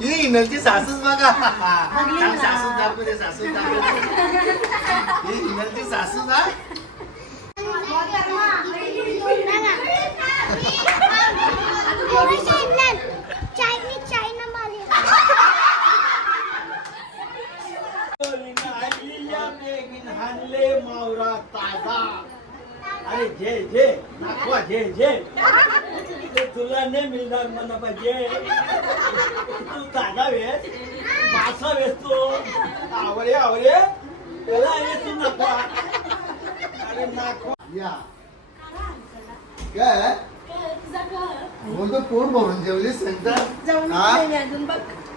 ही हिनलची सासूच बघा. सासूच दाखवू दे सासूच दाखवू दे. ही हिनलची सासू ना मावरा ताजा. अरे जे जे. दाखवा जे जे. ते तुला नाही मिळणार म्हणा पाहिजे. तू ताजा वेस. मासा वेस तू. आवरे आवरे. त्याला हे तू नाखवा. अरे नाखवा. या. काय? बोलतो पोट भरून जेवलीस सांगता हा?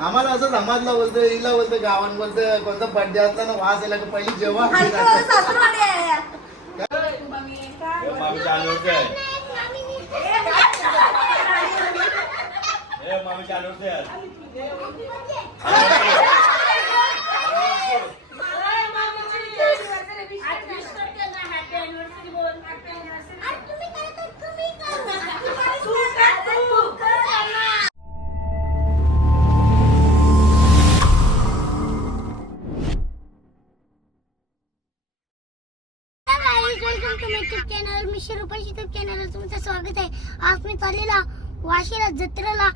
आम्हाला असं समाजला बोलतं हिला बोलतं गावान बोलतं कोणता बर्थडे असला ना वास आला की पहिली जेव्हा मामी चालू होते. ए मामी वेलकम टू माय चॅनल मी शिरुपा युट्यूब चॅनल तुमचं स्वागत आहे. आज मी चाललेला वाशीला जत्रेला.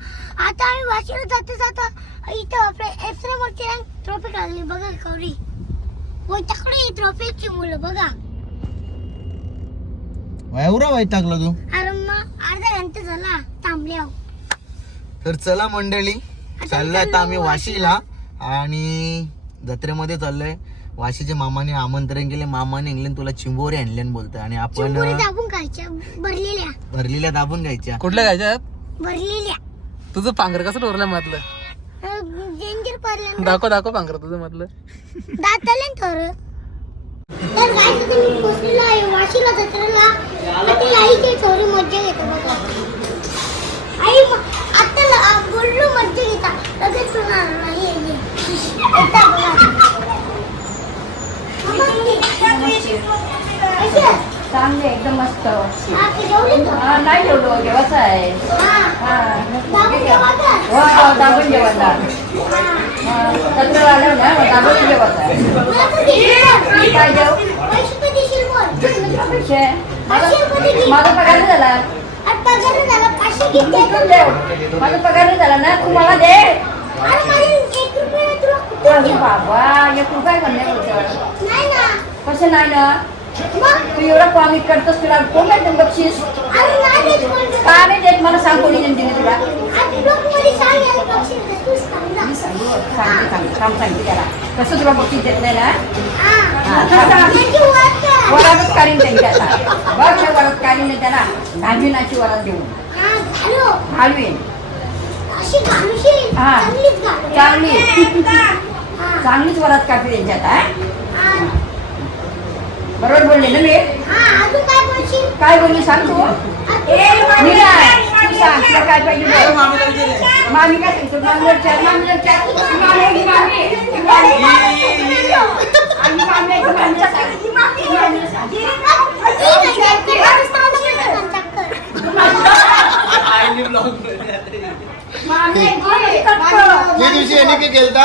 आता आम्ही वाशीला जाता जाता इथं आपल्या एक्सरे मोठी ट्रॉफिक लागली बघा कवरी व तकडे ट्रॉफिकची मुलं बघा. एवढा वाईट टाकला तू. अरे मग अर्धा घंटा झाला थांबल्या तर चला मंडळी चाललोय आता आम्ही वाशीला. आणि जत्रेमध्ये चाललोय. वाशीचे मामाने आमंत्रण केले. मामाने इंग्लंड तुला चिंबोरे आणले बोलतोय. आणि आपण चिंबोरी दाबून खायच्या भरलेल्या. भरलेल्या दाबून घ्यायच्या कुठल्या गायच्यात भरलेल्या. तुझं पांघर कसं डोरलं मधलं? डेंजर पर्यंत दाखव दाखव पांघर तुझं मधलं. दाताले तर तर काय तर मी पोचलेलो आहे वाशीला जत्रेला. तर ते आईचे थोडी मज्जा घेतो बघा. आई म- आता ल- आ, बोललो मज्जा घेता. लगेच होणार नाही. आता बघा. कशी आहे? चांगले एकदम मस्त. नाही जेवलो जेवायचं आहे. हा. दाबून जेवा का? हो हो जेवायचा हा. आलं ना दाबून जेवायचं काय जेव. पैसे. माझा पगार झाला. माझा पगार नाही झाला ना तू मला दे. बाबा एक रुपये कसं नाही ना. तू एवढं कॉमिक करतोस तुला कोण नाही बक्षीस अरे नाही देत कोणतं. का नाही देत मला सांग कोणी दिली तुला आता. मी सांगू सांगते सांगते काम सांगते त्याला कसं तुला बक्षीस देत नाही ना. वरातच काढीन त्यांच्या आता बघ वरात काढीन त्याला घालवीनाची वरात देऊन. घालवीन. हा. चांगलीच घालू. चांगली. चांगलीच वरात काढते त्यांच्यात हा हा. बरोबर बोलले ना मी हा, काय? काय बोलली सांग तू काय पाहिजे बोल. मामी काय सांगतो मामीला मामीला. ही मामी आहे, ही मामी आहे, ही मामी मामी ही. ही. मामी ही आहे, कटकट. त्या दिवशी यांनी काय केलता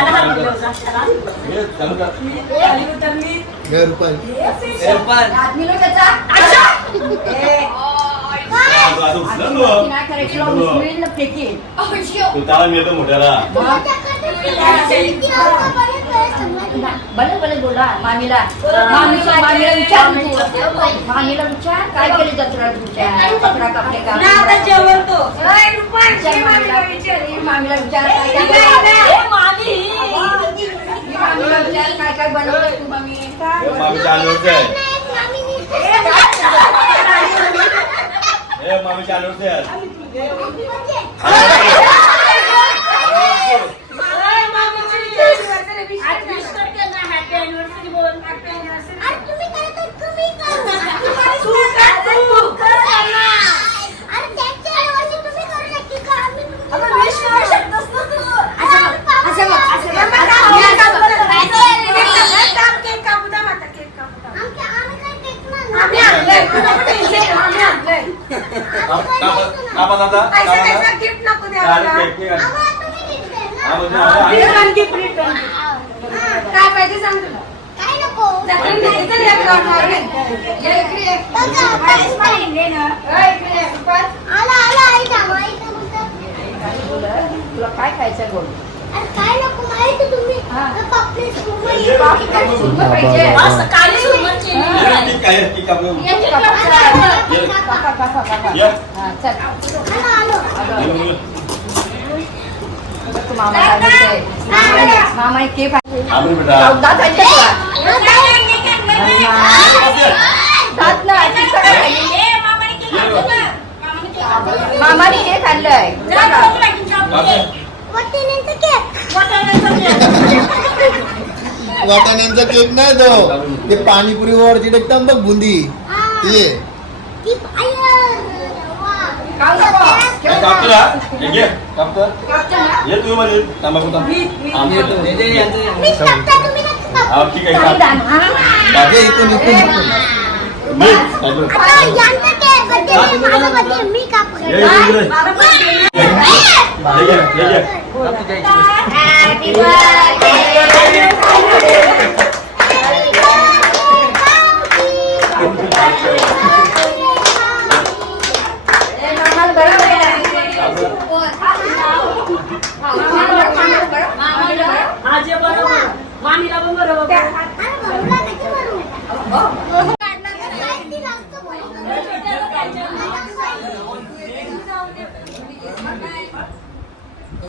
हे चालू कर घर रुपये त्याला मिळतो मोठ्याला. भले भले बोला. मामीला मामीच्या मामीला विचार. तू. मामीला विचार. काय केले जत्रा तुमच्या? कापले का? मामीला. विचार. ही मामीला विचार. काय काय बनवलं? ही मामीला विचार. काय तू मामी मामी चालू ए मामीची anniversary आहे आज. अरे तुम्ही करत आहे, तुम्ही करा. अरे त्यांच्या ऐवजी तुम्ही करू शकता का? आम्ही तुमच्या आमच्या आम्ही काय टेकणार आम्ही नाही. आणलंय तुला पण टेन्शन, आम्ही आणलंय काप- काप- कापा दादा, पैसा कापा पैसा दादा. gift नको अरे, द्यायला केक, केक आण. आम्हाला तुम्ही टेकणार हा, ना. म्हणजे आम्ही- Return gift, काय पाहिजे सांग तुला काय नको तुला काय खायचं बोल. मामा खाल्ली. मामाने हे खाल्लंय. वाटाण्यांचा केक. नाही तो. ते पाणीपुरीवरची टेकतात बघ बुंदी. हा. ते ठीक आहे काही काप. दाण, हा? काप. हे इथून इथून इथून मी कापतो. आता यांचं केक बर्थडे आहे, माझं बर्थडे आहे, मी कापू ये, ये, इकडे. हे घे, हे घे. Happy birthday ए, मामाला बरं आहे. मामाला बरं? मामाला बरं? आता फोटो काढला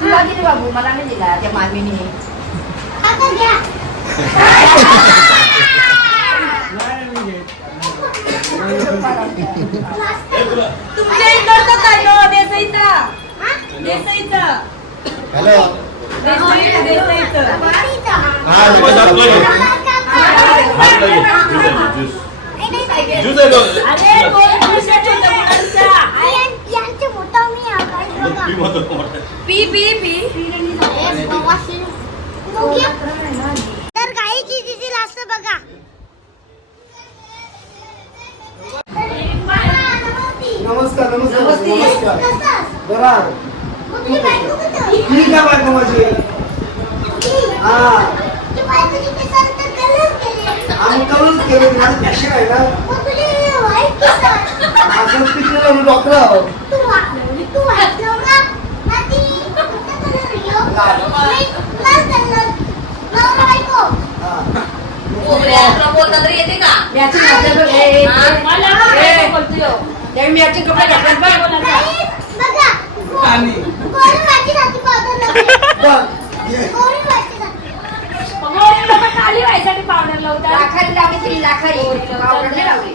कुठे हे मी. ही नको पिऊ हा. टोका. बघा. ते तुला दिली बाबू मला नाही दिला त्या मामीने आता घ्या हे तुला. तुमच्या इकडचं काय नो देसाईचा हा? देसाईचा हॅलो देसाई देसाईचं बारीचा. हा तुम्ही दाखवलं हे. हात लागे. ज्यूस आहे, ज्यूस. ज्यूस आहे तो. यां- यांचे मोठा मी आहे, काय बघा. पी. P P. तर गाईची दिदी असतं बघा नमस्कार नमस्कार. नमस्कार बरा? मी काय बायको माझी हा. आम्ही करूनच केलं माझं फॅशन आहे ना पिकलेलं मी डॉक्टर आहो हा. याची ए, ए. ए, मी याचे कपडे घातलेत बघ. आई, बघा. गो- आणि? गोरी भाजी राहते powder लावते. बघ ये. गोरी भाजी राहते. लाखारी लावली पावडर नाही लावली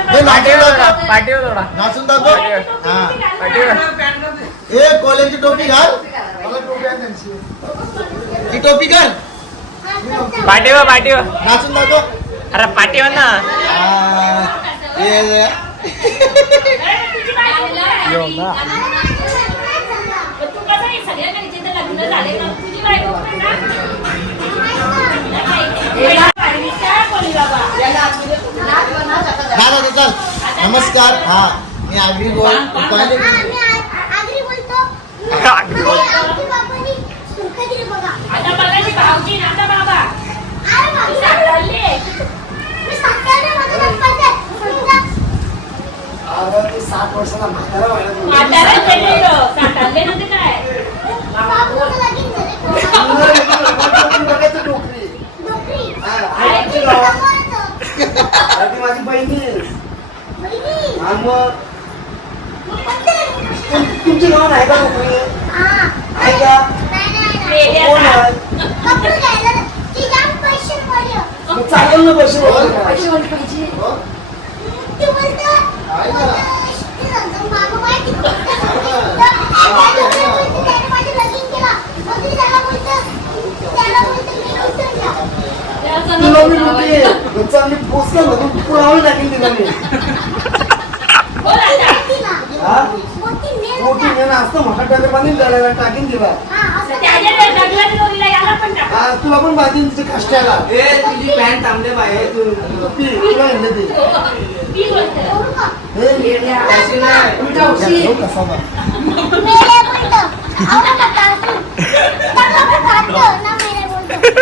हे नाचून दाखव. पाठीवर थोडा नाचून दाखव. हा. ए कॉलेजची टोपी घाल. मला टोपी आहे त्यांची. ही टोपी घाल. पाठीवर पाठीवर. नाचून दाखव. अरे पाठीवर ना. हे. तू लग्न झाले? तुझी बायको ना? माहिती. पाडवीचा कोणी बाबा? हा दादा चल नमस्कार हा मी आगरी बोल पहिले आता बघायची भाऊजी ना आता बाबा तू सांभाळली. अरे ती साठ वर्षाला म्हातारा व्हायला ती माझी बहिणी. हा, मग? तुम- तुमची गावात आहे का डोकरी आहे का? कोण आहे? चालेल ना पैसे वगैरे हो? मी डोकरी आहे. मग चांगली पोचका मधून पुरावे टाकेल तिला मी. हा? मोठी मेन असतं मोठा डबे बांधून जायला टाकीन तिला. पण टाक. हा, तुला पण बांधीन तिच्या कष्टाला ए तुझी पॅन्ट थांबले बाहेर तू ती तुला आणलं ते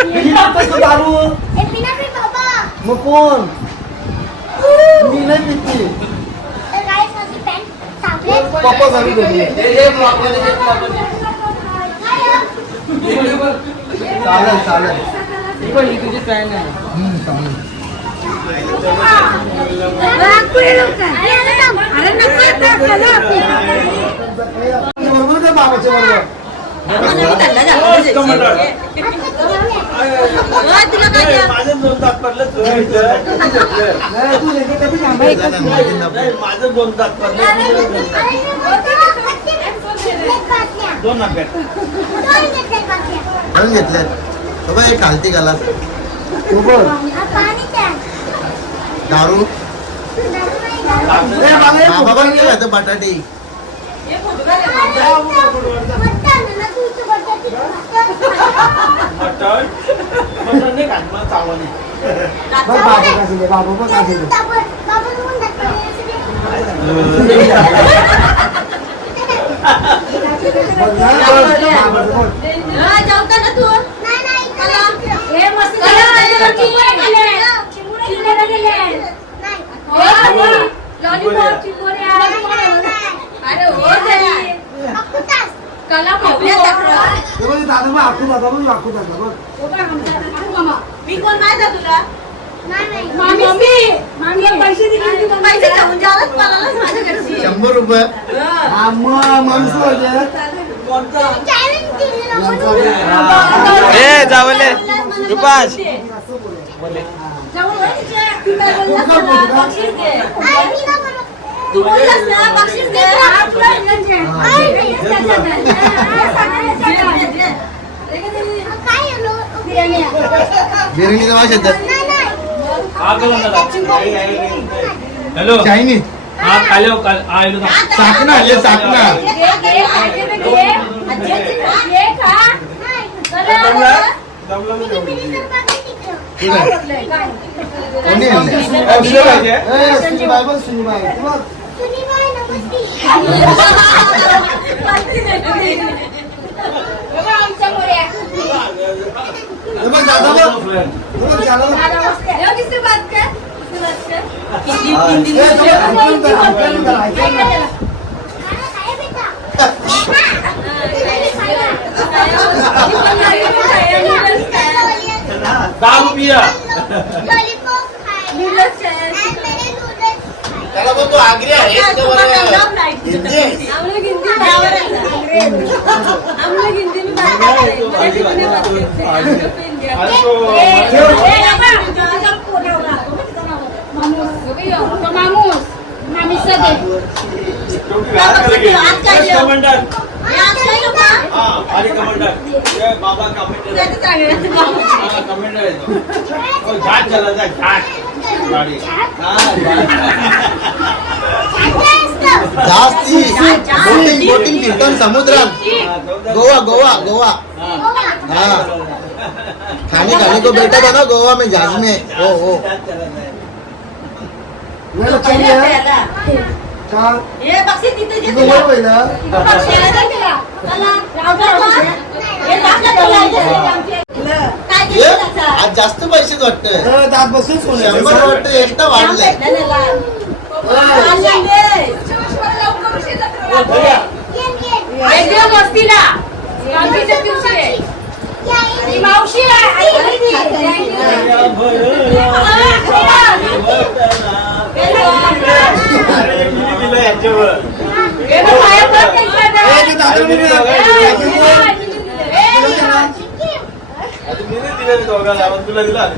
ती बोलते. हे, अशी नाही. उलटा उशी. हो, कसा बा. ही पितोस का दारू मग कोण मी नाही पिती पप्पा झाली घरी चालेल चालेल हम्म, चालेल बरोबर का बाबाच्या बरोबर कमांडर माझं दोन दात पडलं तुझ्या इथं. नाही, तू लेकरं कधी थांबायचं? नाही, माझं दोन दात पडलं दोन अभ्यास म्हणून घेतल्यात बाबा एक खालती गाला तू बोल. दारू बाबा बटाटे मटण मटण नाही खात मला चावलं बघ बाबा बाबा बघ ना, बाबाचं. हे अरे हो झाली. कला मोकळ्या दाखवा. हे बघ, दादा मग आखू दादा बघ आखू दादा बघ मी कोण माहिती आहे तुला? मम्मी मम्मी पैसे दिले पैसे घेऊन जावंच मला माझ्याकडे. शंभर रुपये. हा. मग माणूस पाहिजे. ए जावले. रुपाश तू बोललास ना बक्षीस दे बिर्याणीचा वास येतात हॅलो. चायनीज. हा आलो चाकणा आले कोणी आणले? ए, सुनीबाई सुनीबाई. तुला हे बघ, दादा बघ. हे बघ, दादा बघ. ए, तुला ऐकायला तर, ऐकायला तर, ऐकायला तर. दहा रुपया त्याला बघ, तू आगरी आहेस का बरं? हिंदी आहेस? माणूस मामीच कमांडर हा अरे कमांडर बाबा कमांडर हा कमांडर आहे तो. तो झाट चला जा झाट गाडी. हा, जास्ती. बोटिंग बोटिंग कीर्तन समुद्रात. गोवा गोवा गोवा. हाँ. खाने खाने को बैठा था ना गोवा में जहाज में लक्षात घ्या. का? हे बक्षीस तिथे तुझं वय पहिलं. ये आज जास्त पैसे वाटतंय. तर दात बसून. शंभर वाटतं एकटा वाढलंय. मावशी पण तुला दिला.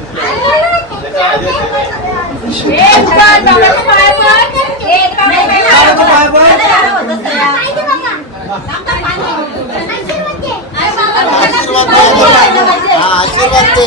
आशीर्वाद दे.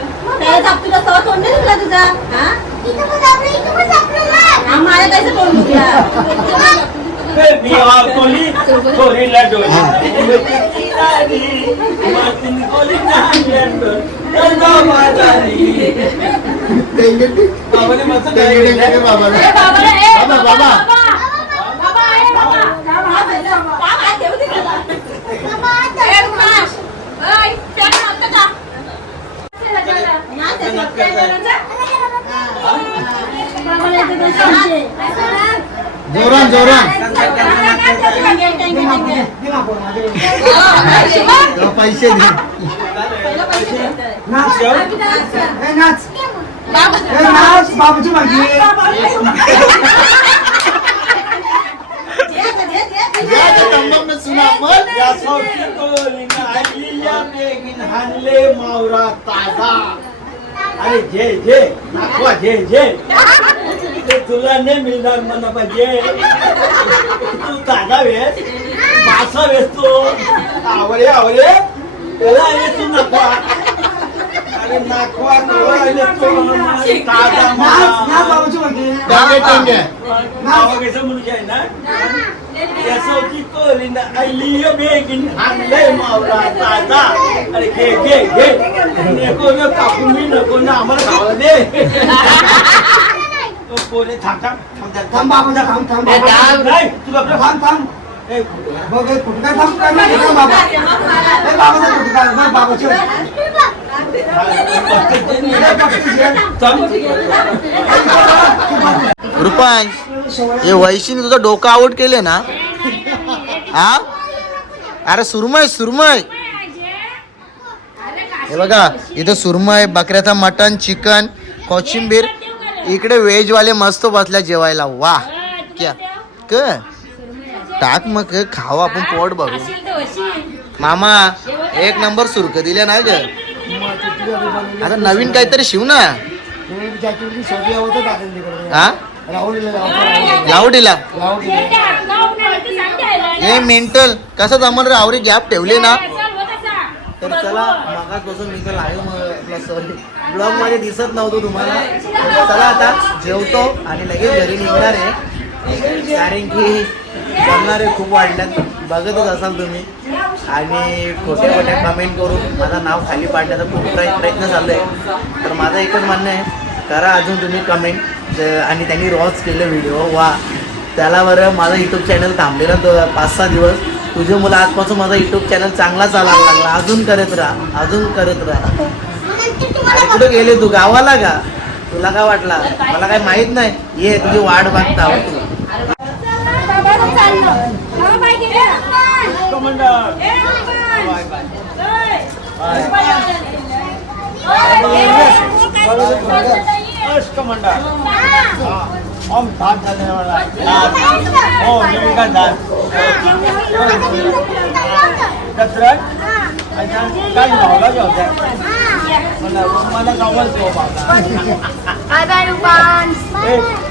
आशीर्वाद दे म्हणजे बरोबर म्हणजे बघ, बघ, बघ, आमचं बघ, बघ. ए, राहून थांब बक्षीस बघ. शाबास केली रे. म्हणजे ए, बक्षीस बघ. ए, मी हा कोली चोरीला डोली मातीन जोरान जोरान. पैसे नाच. नाच. बाबूची मागे सुना अरे जे जे. नाखवा जे जे. ते तुला नाही मिळणार म्हणा पाहिजे. तू ताजा वेस मासा वेस तू. आवळे आवळे. त्याला आले तू नाखवा. अरे नाखवा कवा आले तू. ताजा मासा मागे टेंगे टेंगे नाव कसं म्हणून आहे ना या सावकी कोलीन आली बेगीन हाणले मावरा ताजा अरे घे घे घे नको न कापून मी नको ना आम्हाला खावा दे पोरे थांब थांब. थांब थांब बाबूचा थांब. थांब बाबा. नाही तुला आपलं थांब. थांब. बघ कुठं काय थांब. काय बाबा ए, बाबाचा कुठं रुपांश हे वैशीने तुझं डोकं आउट केले ना? हा? अरे सुरमय सुरमय. हे बघा इथं सुरमय बकऱ्याचा मटन चिकन कोशिंबीर. इकडे व्हेजवाले मस्त बसल्या जेवायला. वा क्या? क? टाक मग खाऊ आपण पोट बघू मामा एक नंबर सुरक दिल्या ना ग. आता नवीन काहीतरी शिव ना. हा? लावडीला. हे मेंटल. कसं जमल रे आवरी गॅप ठेवले ना. तर चला मागासपासून मी तर लाईव्ह सॉरी ब्लॉगमध्ये दिसत नव्हतो तुम्हाला. चला आता जेवतो आणि लगेच घरी निघणार आहे. कारण की जमणारे खूप वाढल्यात. बघतच असाल तुम्ही. आणि खोट्या खोट्या कमेंट करून माझं नाव खाली पाडण्याचा खूप प्रय- प्रयत्न चालू आहे तर माझं एकच म्हणणं आहे करा अजून तुम्ही कमेंट आणि त्यांनी रॉज केलं व्हिडिओ वा. त्याला बरं माझं यूट्यूब चॅनल थांबलेलं दो पाच सहा दिवस. तुझे मुलं आजपासून माझा यूट्यूब चॅनल चांगला चालायला लागला. अजून करत राहा. अजून करत राहा. अरे कुठे गेले तू? गावाला का? तुला काय वाटला? मला काय माहीत नाही. ये तुझी वाट बघता हो हो तू कमांडर बाय बाय अष्टमंडळ ओम सात झाले मला हो नवीन दास कसरत अच्छा काय लावला होत्या मला मला गावाला तो काय कमी आलेलं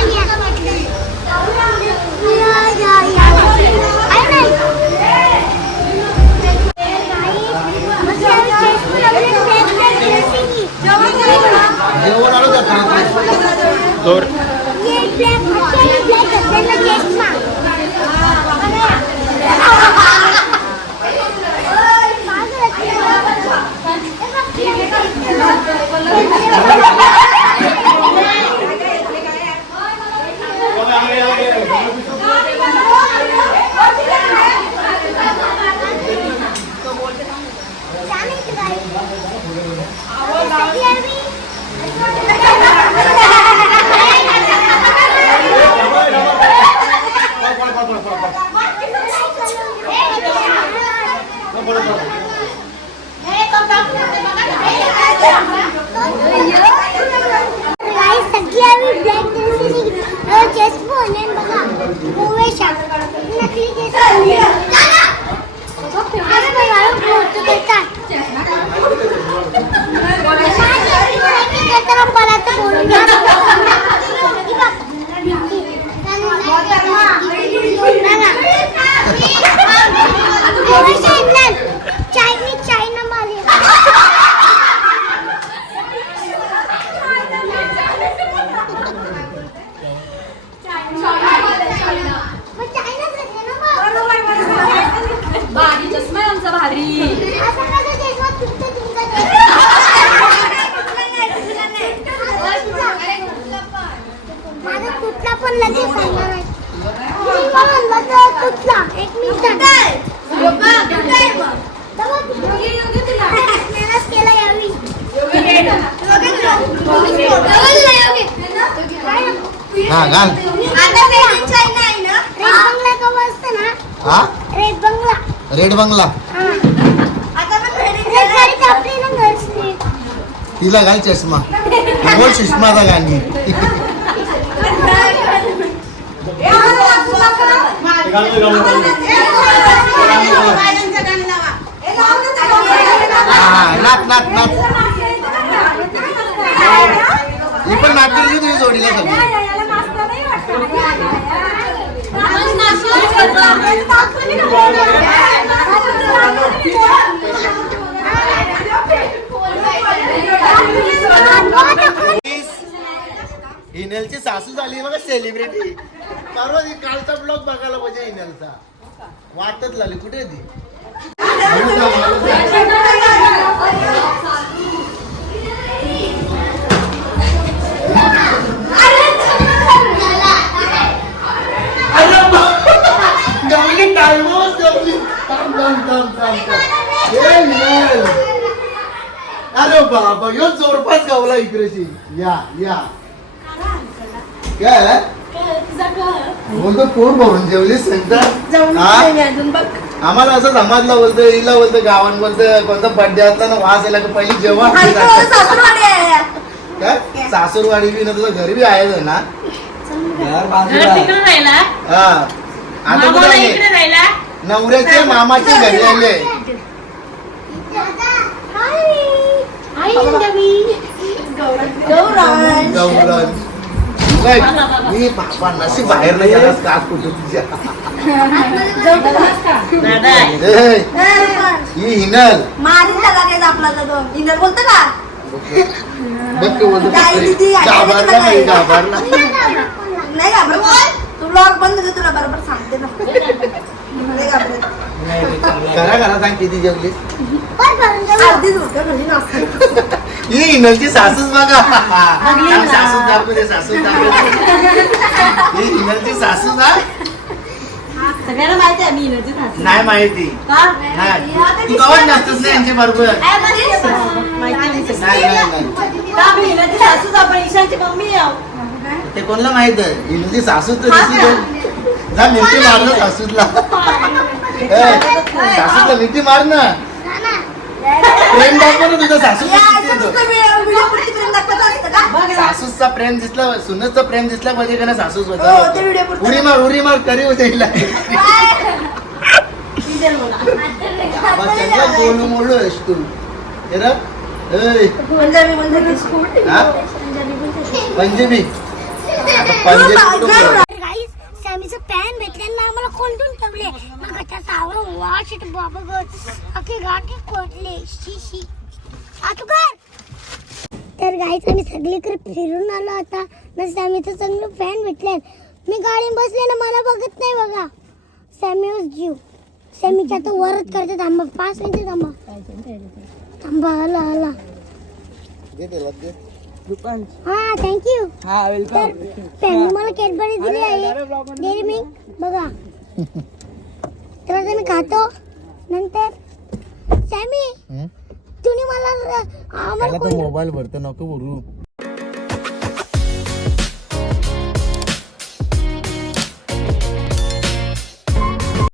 मी पण या या या या काय नाही मग त्यावेळी chest वर आपले black black dressing आहे. जेवण आलो का जोर ये black मच्छर black असेल ना chest मा. चालेल का गाडी? सगळी गाईस सगळी आम्ही ब्लॅक ड्रेसची चेस्ट बोलले बघा गोवेशा नकली केस असं बघा फोटो देतात तर मला तर बोलून चायनीज चायना माल मग चायनाच घेतलं ना मग. भारी चष्मा आहे आमचा भारी असं कसं चष्मा तुटतं तुमचा माझा तुटला पण लगेच आणला नाही मी पण आणला तर तुटला एक मिनिटात तेव्हा मेहनत केला यावी हा घाल. रेड बंगला कवा असतं ना? हा? रेड बंगला रेड बंगला रेड गाडी कापली ना घरची. तिला घाल चष्मा. बोल हा हा नाच नाच नाच ही पण नाचली तुम्ही जोडीला सगळी हिनलची सासू झाली बघा सेलिब्रिटी परवा ती कालचा ब्लॉग बघायला पाहिजे हिनलचा वाटत लागली कुठे ती? अरे बाबा यो जोरपास गावला इकडेशी या या. काय बोलतो पोर भरून जेवली सांगतात आम्हाला असं समाजला बोलतं हिला बोलतं गावात बोलतं कोणता बड्डे असला ना वास आला की पहिली जेवण काय? सासूरवाडी बी ना तुझं घरी बी आहे ना? हा. आता कुठे आले नवऱ्याचे मामाचे घरी आले गौरव काय? मी नशीब बाहेर नाही का? कुठे तुझ्या? ए, ही हिनल. बोलतो का? बघ की बोलतो काय दिदी, आई गाभारला नाही नाही घाबरत. तू ब्लॉग बंद कर तुला बरोबर सांगते ना. नाही घाबरत. घरा घरा सांग किती जेवलीस? पण भरून जाऊ. ही हिनलची सासूच बघा. थांब, सासूच दाखवू दे सासूच दाखवू दे. ही हिनलची सासूच सगळ्यांना माहिती आहे मी एनर्जी नाही माहिती. नाही. तू कवच नसतोस ना यांच्या बरोबर? सासूच आपण ईशानची मम्मी ते कोणाला माहीत आहे? हिनलची सासूच तर दिसली. जा मिठी मार ना सासूला. सासूला मिठी मार ना. प्रेम दाखव ना तुझं सासूला सासूचा प्रेम दिसला सुनचा प्रेम दिसला पाहिजे का ना सासूच उडी मार उडी मार करी होते बोलू मोडू आहेस तू. हे हा? पंजाबी. पंजाबी कुठं पॅन भेटले ना आम्हाला खोलून ठेवले. मग त्याचा आवडं वाश येतो बाबा गं. अखे गाठी कोटले शी शी. आता कर. तर गाईच आम्ही सगळीकडे फिरून आलो आता. ना सॅमीचं चांगलं फॅन भेटले मी गाडी बसले ना मला बघत नाही बघा. सॅमी जीव. सॅमीच्या तो वरच करते. थांबा पाच मिनिटं थांबा. थांबा आला आला. हा थँक्यू त्यांनी मला कॅडबरी दिली आहे. डेअरी मिल्क बघा. तर आता मी खातो. नंतर सॅमी हं? तुम्ही मला आम्हाला त्याला तर कोण मोबाईल भरतो नको बोलू.